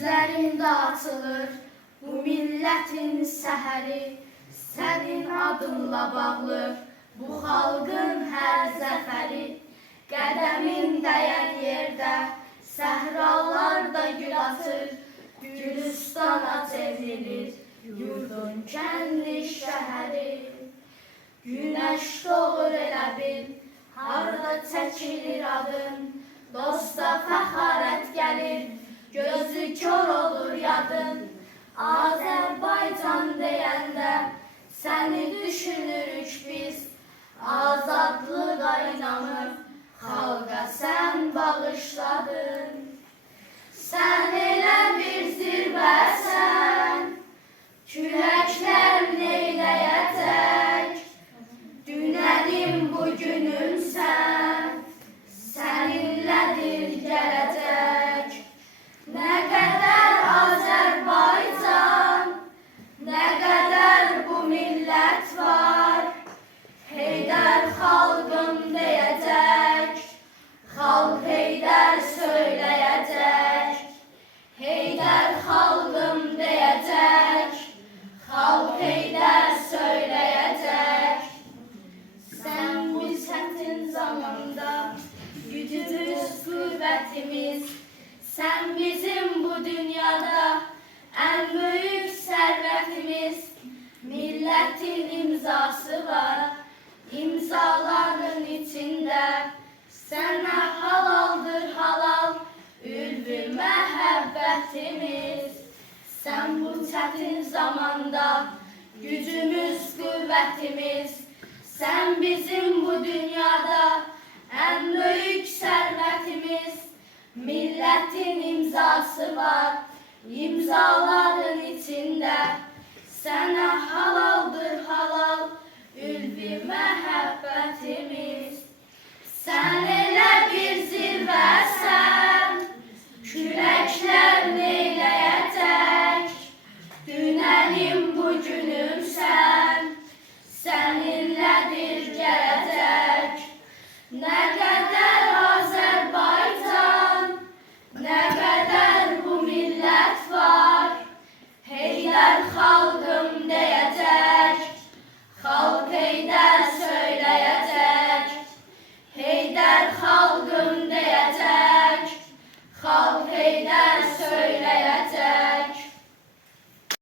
gözlerinde açılır bu milletin səhəri. Sənin adınla bağlı bu xalqın hər zəfəri. Qədəmin dəyən yerdə səhralar da gül atır, Gülüstana çevrilir yurdun kəndi şəhəri. Günəş doğur elə bil, harda çəkilir adın, dosta fəxarət gəlir, gözü kör olur yadın. Azərbaycan deyəndə səni düşünürük biz, azadlığa inanır, xalqa sən bağışladın. Sən elə bir zirvəsən, küləklər neyləyəcək, dünənim bugünümsən, səninlədir gələcək. Nə qədər Azərbaycan, nə qədər bu millət var, Heydər xalqım deyəcək, xalq Heydər söyləyəcək. Heydər xalqım deyəcək, xalq Heydər söyləyəcək. Sən bu çətin zamanda gücümüz, qüvvətimiz, sən bizim bu dünyada ən böyük sərvətimiz. Millətin imzası var, imzaların içində, sənə halaldır halal, ülvi məhəbbətimiz. Sən bu çətin zamanda gücümüz, qüvvətimiz, sən bizim bu dünyada ən böyük sərvətimiz. Millətin imzası var, imzaların içində, sənə halaldır halal, ülvi məhəbbətimiz. Sən